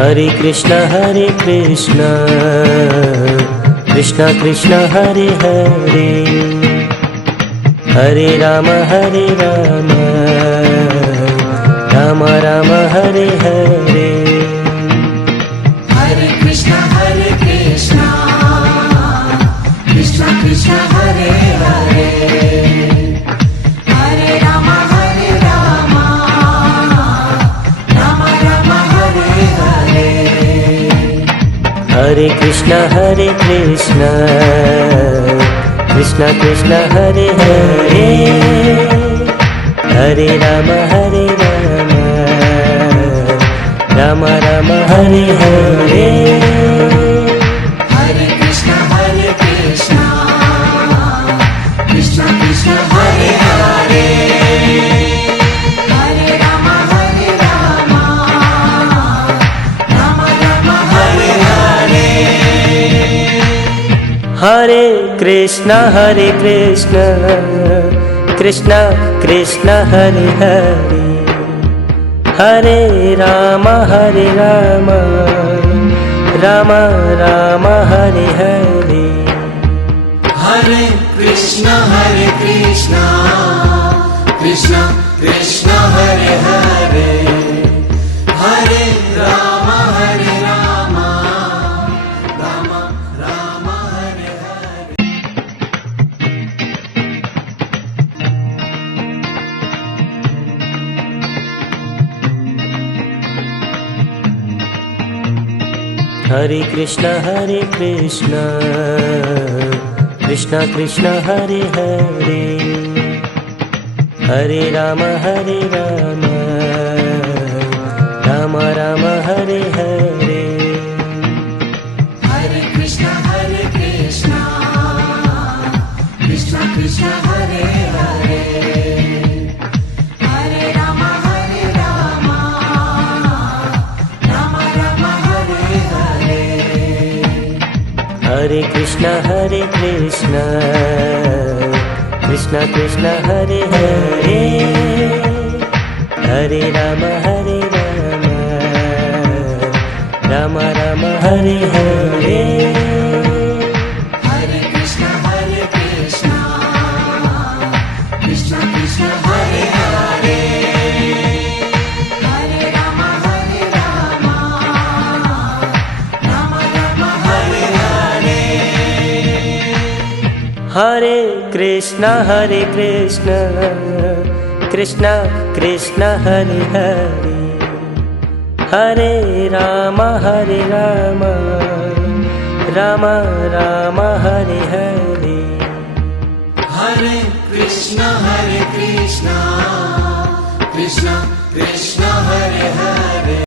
Hare Krishna Krishna Krishna Hare Hare, Hare Ram Ram Ram Hare Hare. Hare Krishna Krishna Krishna Hare Hare, Hare Ram Ram Ram Hare Hare. Hare Krishna Krishna Krishna Hare Hare, Hare Ram Ram Ram Hare Hare. Hare Krishna Krishna Krishna Hare Hare, Hare Ram Ram Ram Hare Hare. Hare Krishna Krishna Krishna Hare Hare, Hare Ram Ram Ram Hare Hare. Hare Krishna Krishna Krishna Hare Hare, Hare Ram Ram Ram Hare Hare. Hare Krishna Krishna Krishna Hare Hare, Hare Ram Ram Ram Hare Hare. Hare Krishna Krishna Krishna Hare Hare, Hare Ram Ram Ram Hare Hare. Hare Krishna Krishna Krishna Hare Hare, Hare Ram Ram Ram Hare Hare. Hare Krishna Krishna Krishna Hare Hare, Hare Ram Ram Ram Hare Hare. Hare Krishna Krishna Krishna Hare Hare, Hare Ram Ram Ram Hare Hare. Hare Krishna Krishna Krishna Hare Hare.